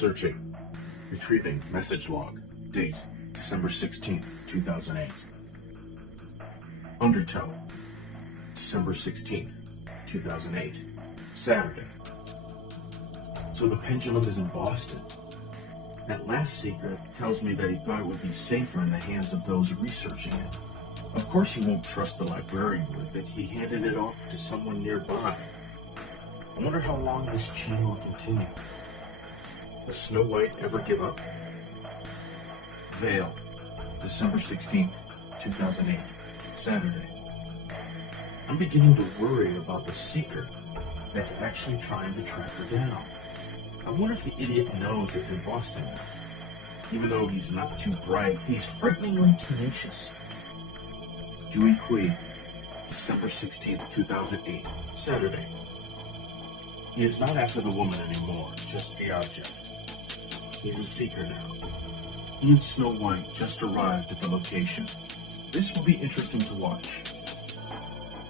Searching. Retrieving message log. Date, December 16th, 2008. Undertow. December 16th, 2008. Saturday. So the pendulum is in Boston. That last secret tells me that he thought it would be safer in the hands of those researching it. Of course he won't trust the librarian with it. He handed it off to someone nearby. I wonder how long this chain will continue. Will Snow White ever give up? Vale, December 16th, 2008, Saturday. I'm beginning to worry about the Seeker that's actually trying to track her down. I wonder if the idiot knows it's in Boston now. Even though he's not too bright, he's frighteningly tenacious. Dewey Kui, December 16th, 2008, Saturday. He is not after the woman anymore, just the object. He's a seeker now. He and Snow White just arrived at the location. This will be interesting to watch.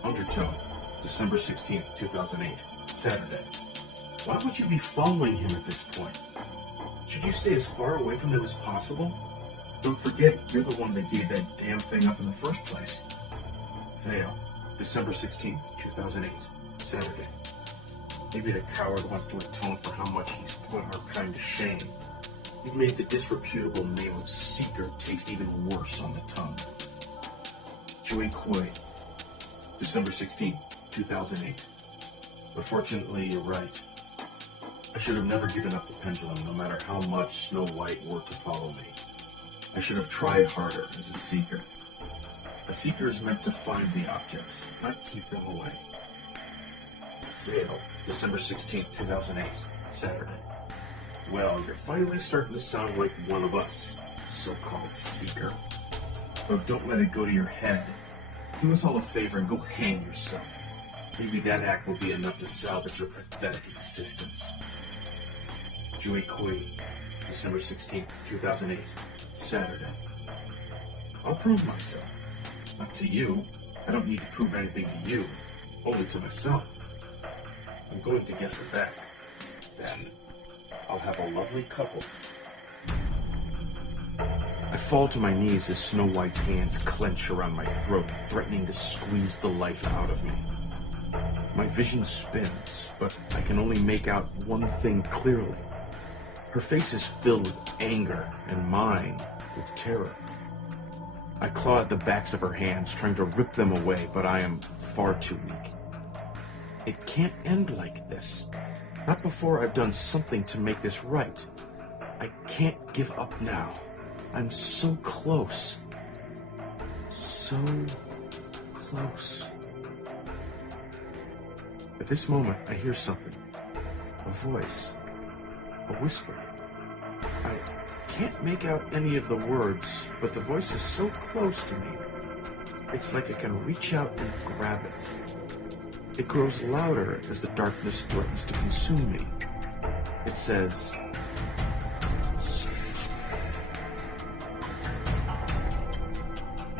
Undertow, December 16th, 2008, Saturday. Why would you be following him at this point? Should you stay as far away from him as possible? Don't forget, you're the one that gave that damn thing up in the first place. Vale, December 16th, 2008, Saturday. Maybe the coward wants to atone for how much he's put our kind to shame. You've made the disreputable name of Seeker taste even worse on the tongue. Dewey Kui, December 16th, 2008. Unfortunately, you're right. I should have never given up the pendulum, no matter how much Snow White were to follow me. I should have tried harder as a seeker. A seeker is meant to find the objects, not keep them away. Vale, December 16th, 2008, Saturday. Well, you're finally starting to sound like one of us, so-called seeker. But don't let it go to your head. Do us all a favor and go hang yourself. Maybe that act will be enough to salvage your pathetic existence. Dewey Kui, December 16th, 2008, Saturday. I'll prove myself. Not to you. I don't need to prove anything to you. Only to myself. I'm going to get her back. Then, I'll have a lovely couple. I fall to my knees as Snow White's hands clench around my throat, threatening to squeeze the life out of me. My vision spins, but I can only make out one thing clearly. Her face is filled with anger, and mine with terror. I claw at the backs of her hands, trying to rip them away, but I am far too weak. It can't end like this. Not before I've done something to make this right. I can't give up now. I'm so close. So close. At this moment, I hear something. A voice. A whisper. I can't make out any of the words, but the voice is so close to me. It's like I can reach out and grab it. It grows louder as the darkness threatens to consume me. It says,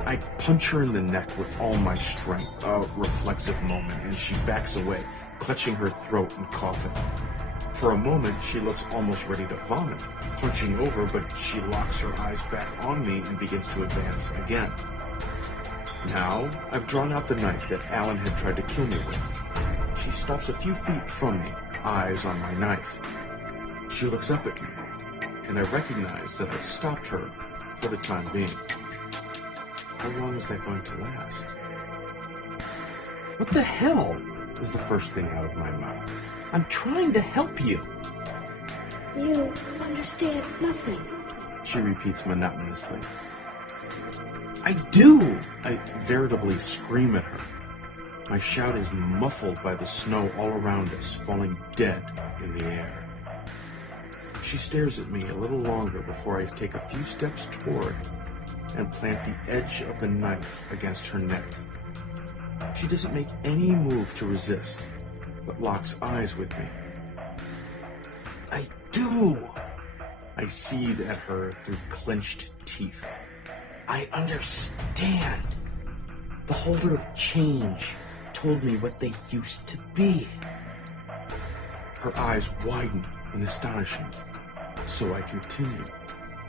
I punch her in the neck with all my strength, a reflexive moment, and she backs away, clutching her throat and coughing. For a moment, she looks almost ready to vomit, punching over, but she locks her eyes back on me and begins to advance again. Now, I've drawn out the knife that Alan had tried to kill me with. She stops a few feet from me, eyes on my knife. She looks up at me, and I recognize that I've stopped her for the time being. How long is that going to last? What the hell? Is the first thing out of my mouth. I'm trying to help you. You understand nothing, she repeats monotonously. I do! I veritably scream at her. My shout is muffled by the snow all around us, falling dead in the air. She stares at me a little longer before I take a few steps toward and plant the edge of the knife against her neck. She doesn't make any move to resist, but locks eyes with me. I do! I seethe at her through clenched teeth. I understand. The holder of change told me what they used to be. Her eyes widen in astonishment. So I continue.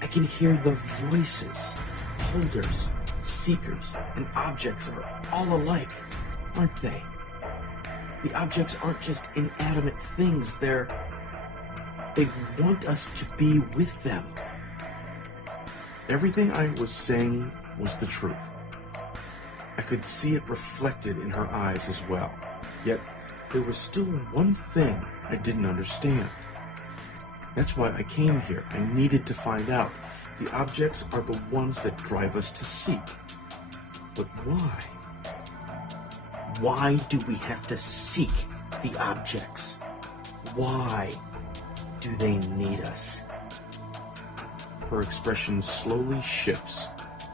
I can hear the voices. Holders, seekers, and objects are all alike, aren't they? The objects aren't just inanimate things, they want us to be with them. Everything I was saying was the truth. I could see it reflected in her eyes as well. Yet, there was still one thing I didn't understand. That's why I came here. I needed to find out. The objects are the ones that drive us to seek. But why? Why do we have to seek the objects? Why do they need us? Her expression slowly shifts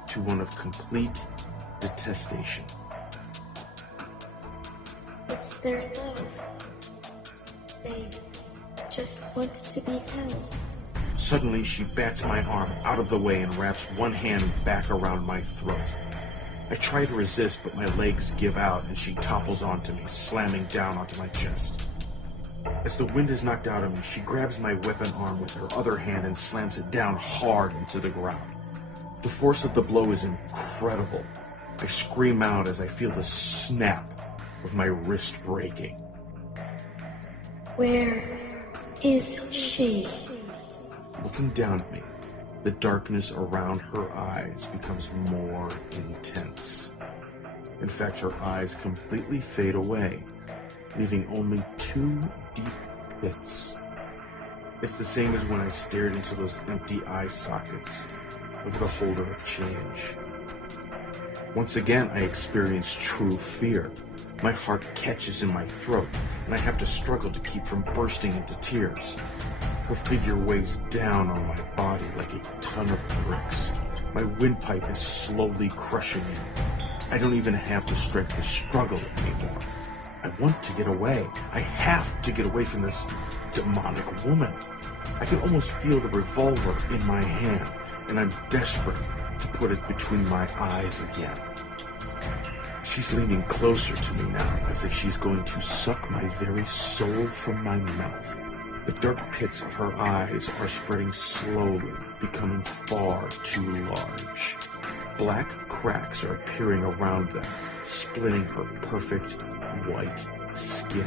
to one of complete detestation. It's their love. They just want to be held. Suddenly, she bats my arm out of the way and wraps one hand back around my throat. I try to resist, but my legs give out and she topples onto me, slamming down onto my chest. As the wind is knocked out of me, she grabs my weapon arm with her other hand and slams it down hard into the ground. The force of the blow is incredible. I scream out as I feel the snap of my wrist breaking. Where is she? Looking down at me, the darkness around her eyes becomes more intense. In fact, her eyes completely fade away, leaving only 2 deep pits. It's the same as when I stared into those empty eye sockets of the holder of change. Once again, I experience true fear. My heart catches in my throat, and I have to struggle to keep from bursting into tears. Her figure weighs down on my body like a ton of bricks. My windpipe is slowly crushing me. I don't even have the strength to struggle anymore. I want to get away. I have to get away from this demonic woman. I can almost feel the revolver in my hand, and I'm desperate to put it between my eyes again. She's leaning closer to me now, as if she's going to suck my very soul from my mouth. The dark pits of her eyes are spreading slowly, becoming far too large. Black cracks are appearing around them, splitting her perfect white skin.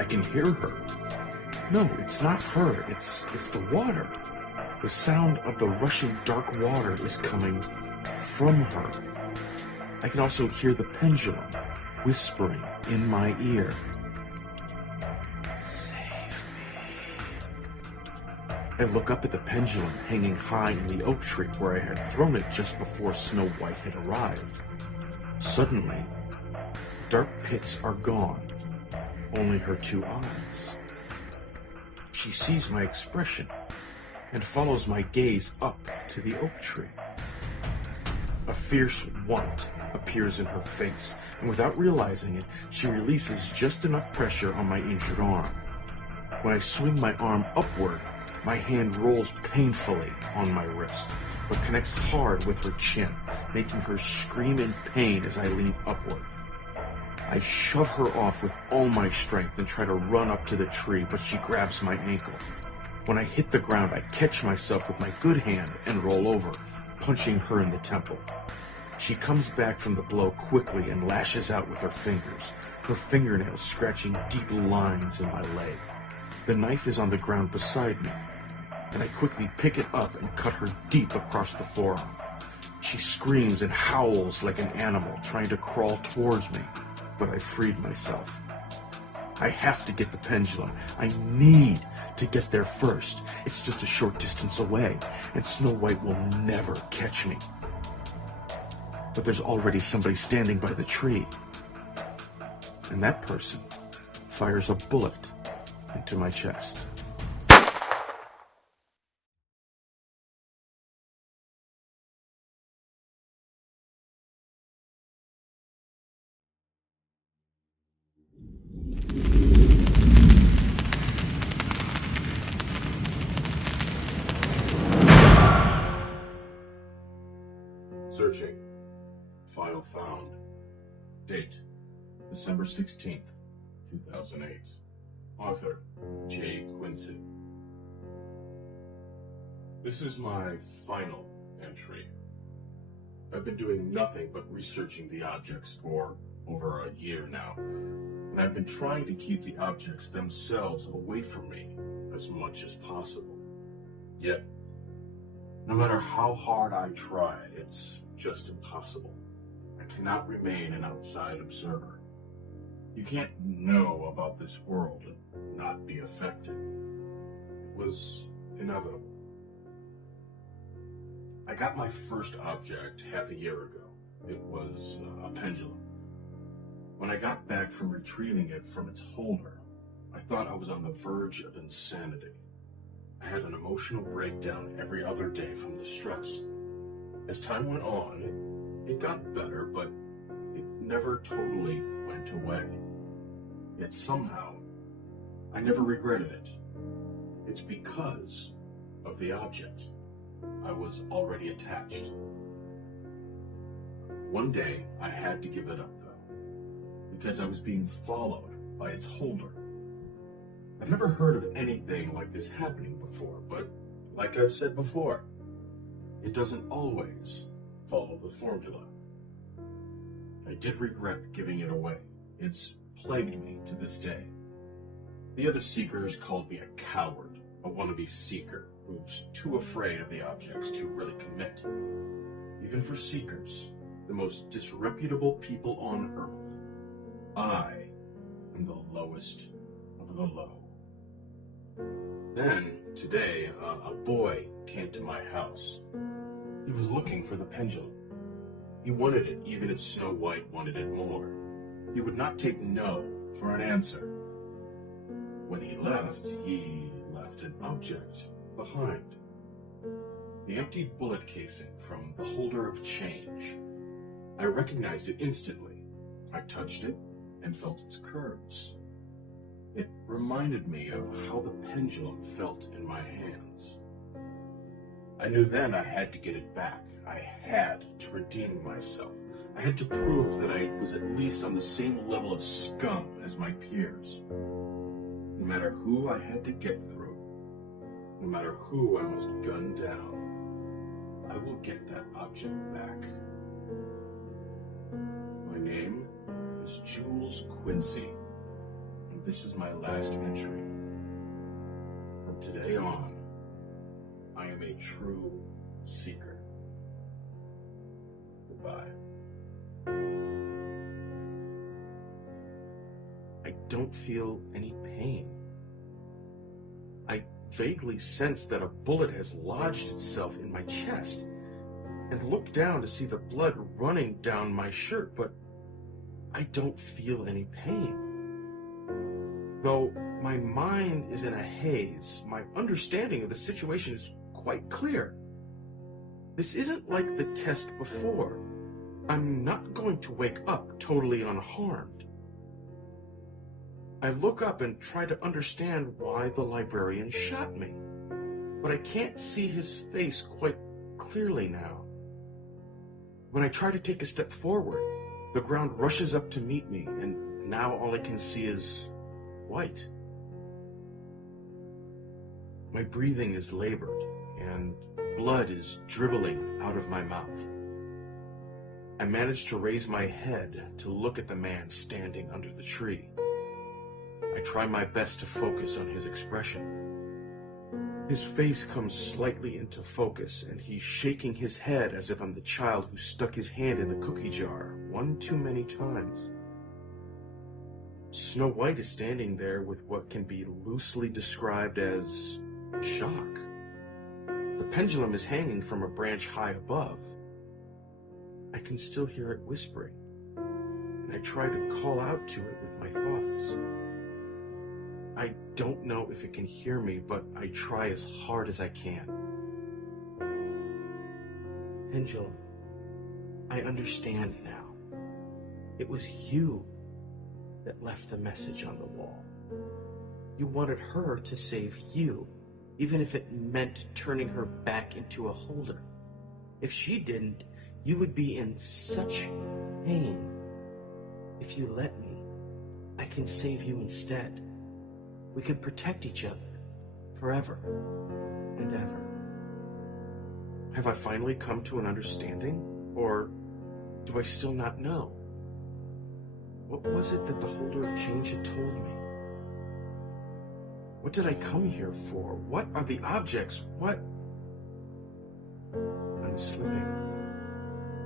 I can hear her. No, it's not her. It's the water. The sound of the rushing dark water is coming from her. I can also hear the pendulum whispering in my ear. Save me. I look up at the pendulum hanging high in the oak tree where I had thrown it just before Snow White had arrived. Suddenly, dark pits are gone, only her 2 eyes. She sees my expression and follows my gaze up to the oak tree. A fierce want appears in her face, and without realizing it, she releases just enough pressure on my injured arm. When I swing my arm upward, my hand rolls painfully on my wrist, but connects hard with her chin, making her scream in pain as I lean upward. I shove her off with all my strength and try to run up to the tree, but she grabs my ankle. When I hit the ground, I catch myself with my good hand and roll over, punching her in the temple. She comes back from the blow quickly and lashes out with her fingers, her fingernails scratching deep lines in my leg. The knife is on the ground beside me, and I quickly pick it up and cut her deep across the forearm. She screams and howls like an animal, trying to crawl towards me, but I freed myself. I have to get the pendulum. I need to get there first. It's just a short distance away, and Snow White will never catch me. But there's already somebody standing by the tree, and that person fires a bullet into my chest. Searching. File found. Date: December 16th, 2008. Author: J. Quincy. This is my final entry. I've been doing nothing but researching the objects for over a year now, and I've been trying to keep the objects themselves away from me as much as possible. Yet, no matter how hard I try, it's just impossible. I cannot remain an outside observer. You can't know about this world and not be affected. It was inevitable. I got my first object half a year ago. It was a pendulum. When I got back from retrieving it from its holder, I thought I was on the verge of insanity. I had an emotional breakdown every other day from the stress. As time went on, it got better, but it never totally went away. Yet somehow, I never regretted it. It's because of the object. I was already attached. One day, I had to give it up, though, because I was being followed by its holder. I've never heard of anything like this happening before, but like I've said before, it doesn't always follow the formula. I did regret giving it away. It's plagued me to this day. The other seekers called me a coward, a wannabe seeker who's too afraid of the objects to really commit. Even for seekers, the most disreputable people on Earth, I am the lowest of the low. Then, today, a boy came to my house. He was looking for the pendulum. He wanted it, even if Snow White wanted it more. He would not take no for an answer. When he left an object behind. The empty bullet casing from the holder of change. I recognized it instantly. I touched it and felt its curves. It reminded me of how the pendulum felt in my hands. I knew then I had to get it back. I had to redeem myself. I had to prove that I was at least on the same level of scum as my peers. No matter who I had to get through, no matter who I must gun down, I will get that object back. My name is Jules Quincy, and this is my last entry. From today on, I am a true seeker. Goodbye. I don't feel any pain. I vaguely sense that a bullet has lodged itself in my chest, and look down to see the blood running down my shirt, but I don't feel any pain. Though my mind is in a haze, my understanding of the situation is quite clear. This isn't like the test before. I'm not going to wake up totally unharmed. I look up and try to understand why the librarian shot me, but I can't see his face quite clearly now. When I try to take a step forward, the ground rushes up to meet me, and now all I can see is white. My breathing is labored, and blood is dribbling out of my mouth. I manage to raise my head to look at the man standing under the tree. I try my best to focus on his expression. His face comes slightly into focus, and he's shaking his head as if I'm the child who stuck his hand in the cookie jar one too many times. Snow White is standing there with what can be loosely described as shock. The pendulum is hanging from a branch high above. I can still hear it whispering, and I try to call out to it with my thoughts. I don't know if it can hear me, but I try as hard as I can. Pendulum, I understand now. It was you that left the message on the wall. You wanted her to save you, even if it meant turning her back into a holder. If she didn't, you would be in such pain. If you let me, I can save you instead. We can protect each other forever and ever. Have I finally come to an understanding? Or do I still not know? What was it that the holder of change had told me? What did I come here for? What are the objects? What? I'm slipping.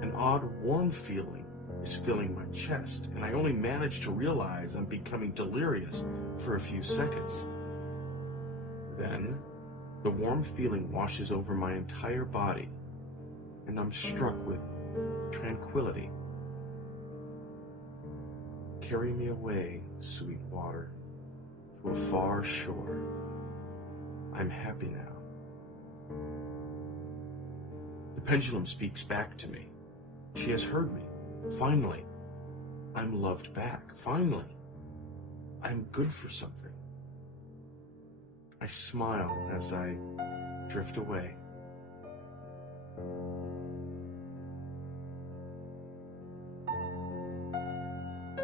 An odd, warm feeling is filling my chest, and I only manage to realize I'm becoming delirious for a few seconds. Then, the warm feeling washes over my entire body, and I'm struck with tranquility. Carry me away, sweet water, to a far shore. I'm happy now. The pendulum speaks back to me. She has heard me. Finally, I'm loved back. Finally, I'm good for something. I smile as I drift away.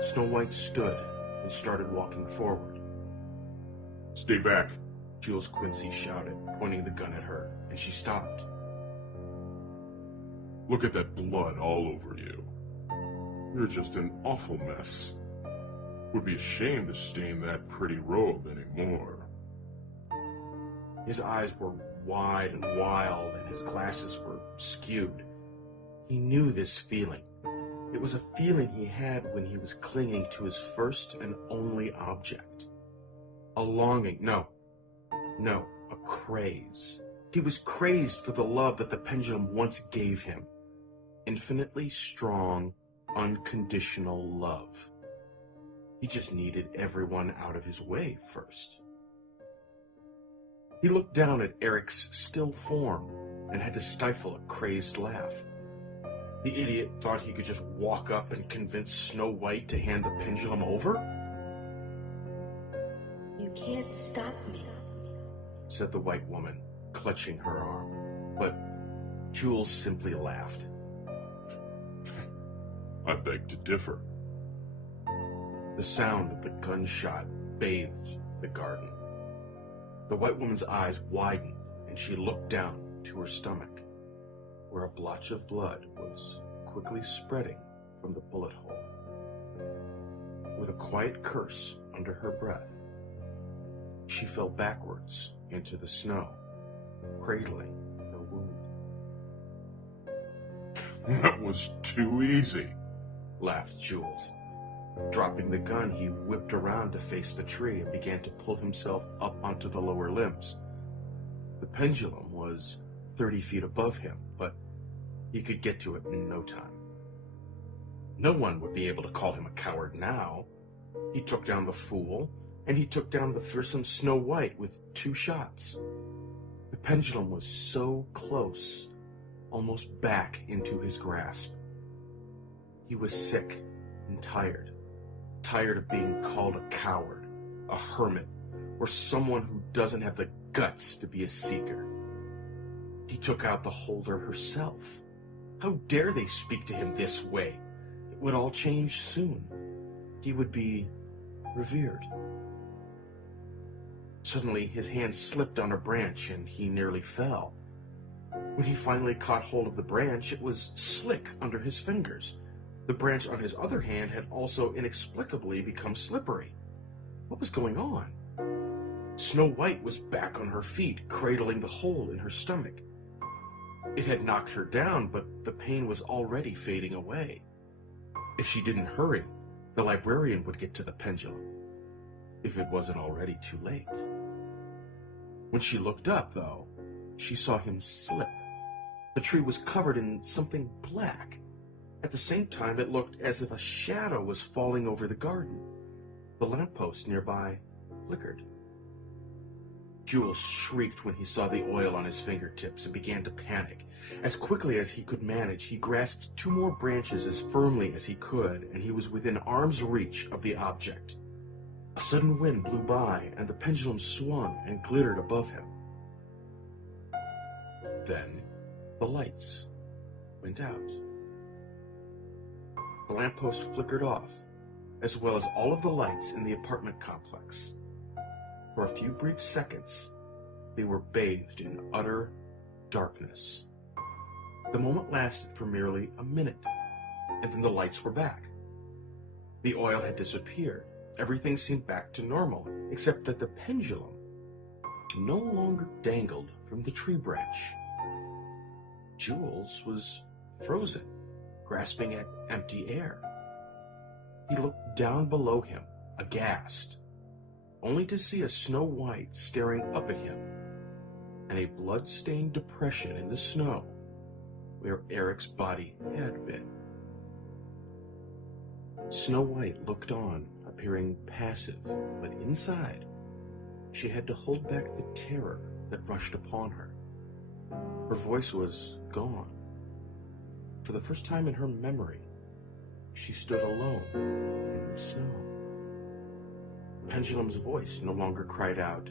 Snow White stood and started walking forward. "Stay back," Jules Quincy shouted, pointing the gun at her, and she stopped. "Look at that blood all over you. You're just an awful mess. Would be a shame to stain that pretty robe anymore." His eyes were wide and wild, and his glasses were skewed. He knew this feeling. It was a feeling he had when he was clinging to his first and only object. A longing, no, a craze. He was crazed for the love that the pendulum once gave him. Infinitely strong, unconditional love. He just needed everyone out of his way first. He looked down at Eric's still form and had to stifle a crazed laugh. The idiot thought he could just walk up and convince Snow White to hand the pendulum over? You can't stop me, said the white woman, clutching her arm. But Jules simply laughed. "I beg to differ." The sound of the gunshot bathed the garden. The white woman's eyes widened, and she looked down to her stomach, where a blotch of blood was quickly spreading from the bullet hole. With a quiet curse under her breath, she fell backwards into the snow, cradling her wound. "That was too easy," laughed Jules. Dropping the gun, he whipped around to face the tree and began to pull himself up onto the lower limbs. The pendulum was 30 feet above him, but he could get to it in no time. No one would be able to call him a coward now. He took down the fool, and he took down the fearsome Snow White with 2 shots. The pendulum was so close, almost back into his grasp. He was sick and tired of being called a coward, a hermit, or someone who doesn't have the guts to be a seeker. He took out the holder herself. How dare they speak to him this way? It would all change soon. He would be revered. Suddenly, his hand slipped on a branch and he nearly fell. When he finally caught hold of the branch, it was slick under his fingers. The branch on his other hand had also inexplicably become slippery. What was going on? Snow White was back on her feet, cradling the hole in her stomach. It had knocked her down, but the pain was already fading away. If she didn't hurry, the librarian would get to the pendulum, if it wasn't already too late. When she looked up, though, she saw him slip. The tree was covered in something black. At the same time, it looked as if a shadow was falling over the garden. The lamppost nearby flickered. Jules shrieked when he saw the oil on his fingertips and began to panic. As quickly as he could manage, he grasped 2 more branches as firmly as he could, and he was within arm's reach of the object. A sudden wind blew by, and the pendulum swung and glittered above him. Then the lights went out. The lamppost flickered off, as well as all of the lights in the apartment complex. For a few brief seconds, they were bathed in utter darkness. The moment lasted for merely a minute, and then the lights were back. The oil had disappeared. Everything seemed back to normal, except that the pendulum no longer dangled from the tree branch. Jules was frozen, grasping at empty air. He looked down below him, aghast, only to see a Snow White staring up at him, and a blood-stained depression in the snow where Eric's body had been. Snow White looked on, appearing passive, but inside, she had to hold back the terror that rushed upon her. Her voice was gone. For the first time in her memory, she stood alone in the snow. Pendulum's voice no longer cried out,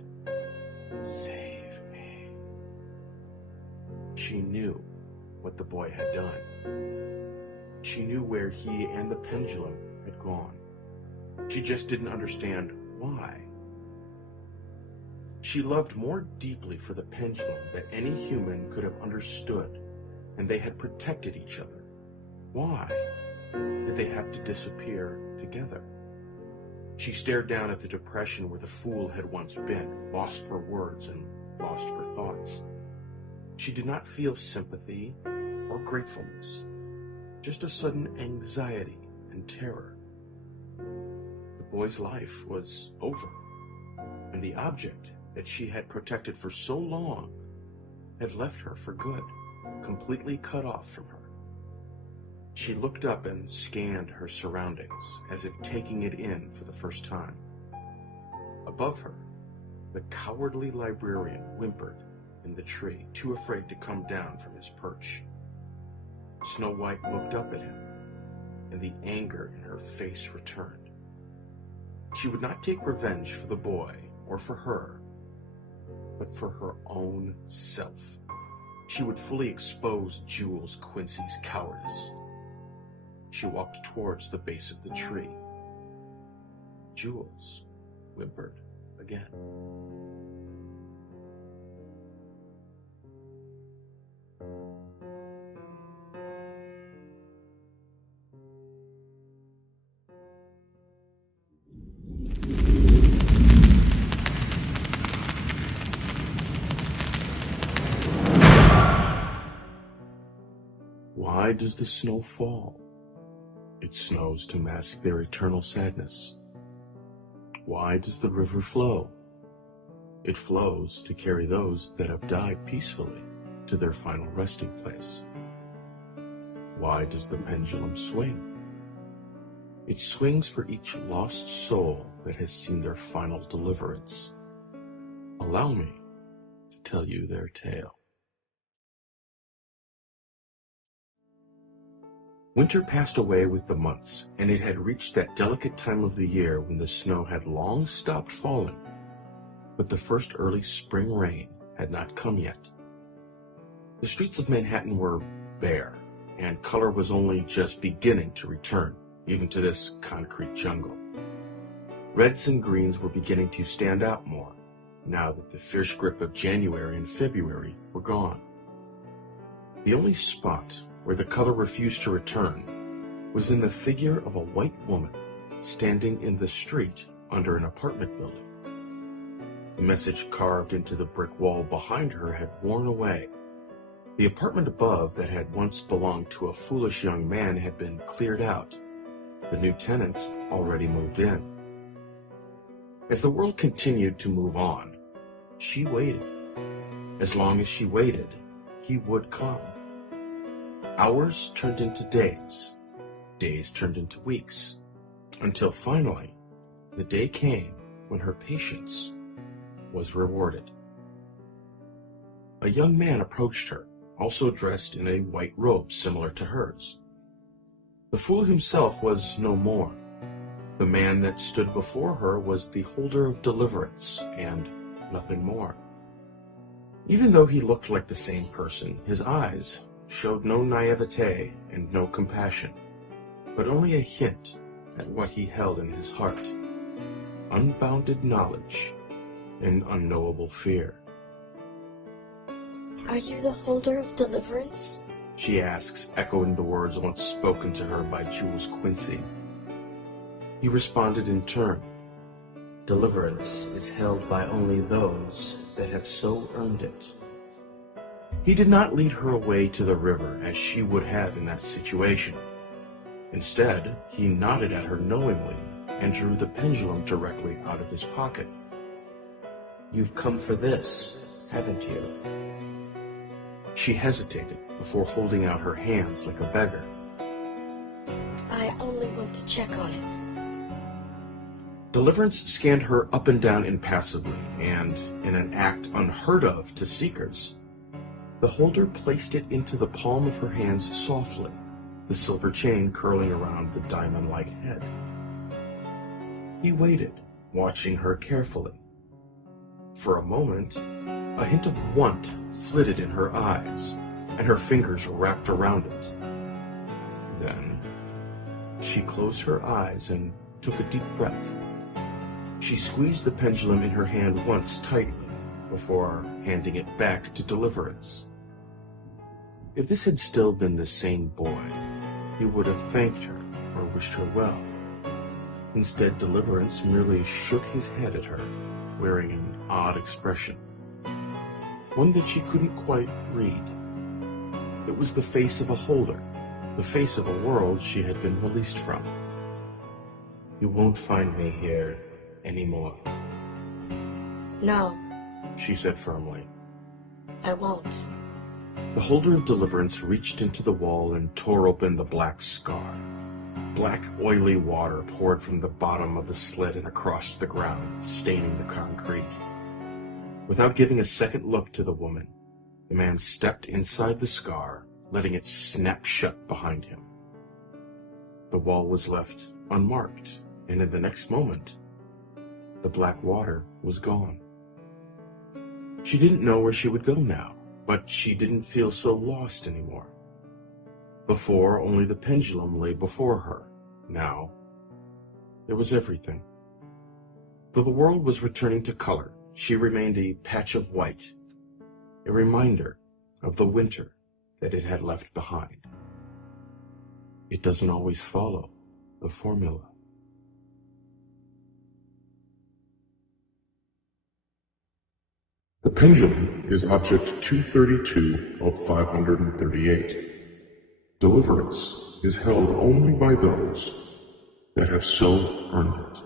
"Save me." She knew what the boy had done. She knew where he and the pendulum had gone. She just didn't understand why. She loved more deeply for the pendulum than any human could have understood, and they had protected each other. Why did they have to disappear together? She stared down at the depression where the fool had once been, lost for words and lost for thoughts. She did not feel sympathy or gratefulness, just a sudden anxiety and terror. The boy's life was over, and the object that she had protected for so long had left her for good, completely cut off from her. She looked up and scanned her surroundings, as if taking it in for the first time. Above her, the cowardly librarian whimpered in the tree, too afraid to come down from his perch. Snow White looked up at him, and the anger in her face returned. She would not take revenge for the boy or for her, but for her own self. She would fully expose Jules Quincy's cowardice. She walked towards the base of the tree. Jules whimpered again. Why does the snow fall? It snows to mask their eternal sadness. Why does the river flow? It flows to carry those that have died peacefully to their final resting place. Why does the pendulum swing? It swings for each lost soul that has seen their final deliverance. Allow me to tell you their tale. Winter passed away with the months, and it had reached that delicate time of the year when the snow had long stopped falling, but the first early spring rain had not come yet. The streets of Manhattan were bare, and color was only just beginning to return, even to this concrete jungle. Reds and greens were beginning to stand out more, now that the fierce grip of January and February were gone. The only spot where the color refused to return was in the figure of a white woman standing in the street under an apartment building. The message carved into the brick wall behind her had worn away. The apartment above that had once belonged to a foolish young man had been cleared out. The new tenants already moved in. As the world continued to move on, she waited. As long as she waited, he would come. Hours turned into days. Days turned into weeks. Until finally, the day came when her patience was rewarded. A young man approached her, also dressed in a white robe similar to hers. The fool himself was no more. The man that stood before her was the holder of deliverance, and nothing more. Even though he looked like the same person, his eyes showed no naivete and no compassion, but only a hint at what he held in his heart: unbounded knowledge and unknowable fear. Are you the holder of deliverance? she asks, echoing the words once spoken to her by Jules Quincy. He responded in turn. Deliverance is held by only those that have so earned it. He did not lead her away to the river as she would have in that situation. Instead, he nodded at her knowingly and drew the pendulum directly out of his pocket. You've come for this, haven't you? She hesitated before holding out her hands like a beggar. I only want to check on it. Deliverance scanned her up and down impassively, and, in an act unheard of to seekers, the holder placed it into the palm of her hands softly, the silver chain curling around the diamond-like head. He waited, watching her carefully. For a moment, a hint of want flitted in her eyes, and her fingers wrapped around it. Then, she closed her eyes and took a deep breath. She squeezed the pendulum in her hand once tightly, before handing it back to Deliverance. If this had still been the same boy, he would have thanked her or wished her well. Instead, Deliverance merely shook his head at her, wearing an odd expression, one that she couldn't quite read. It was the face of a holder, the face of a world she had been released from. You won't find me here anymore. No, She said firmly. I won't. The holder of Deliverance reached into the wall and tore open the black scar. Black, oily water poured from the bottom of the slit and across the ground, staining the concrete. Without giving a second look to the woman, the man stepped inside the scar, letting it snap shut behind him. The wall was left unmarked, and in the next moment, the black water was gone. She didn't know where she would go now, but she didn't feel so lost anymore. Before, only the pendulum lay before her. Now, there was everything. Though the world was returning to color, she remained a patch of white, a reminder of the winter that it had left behind. It doesn't always follow the formula. The pendulum is object 232 of 538. Deliverance is held only by those that have so earned it.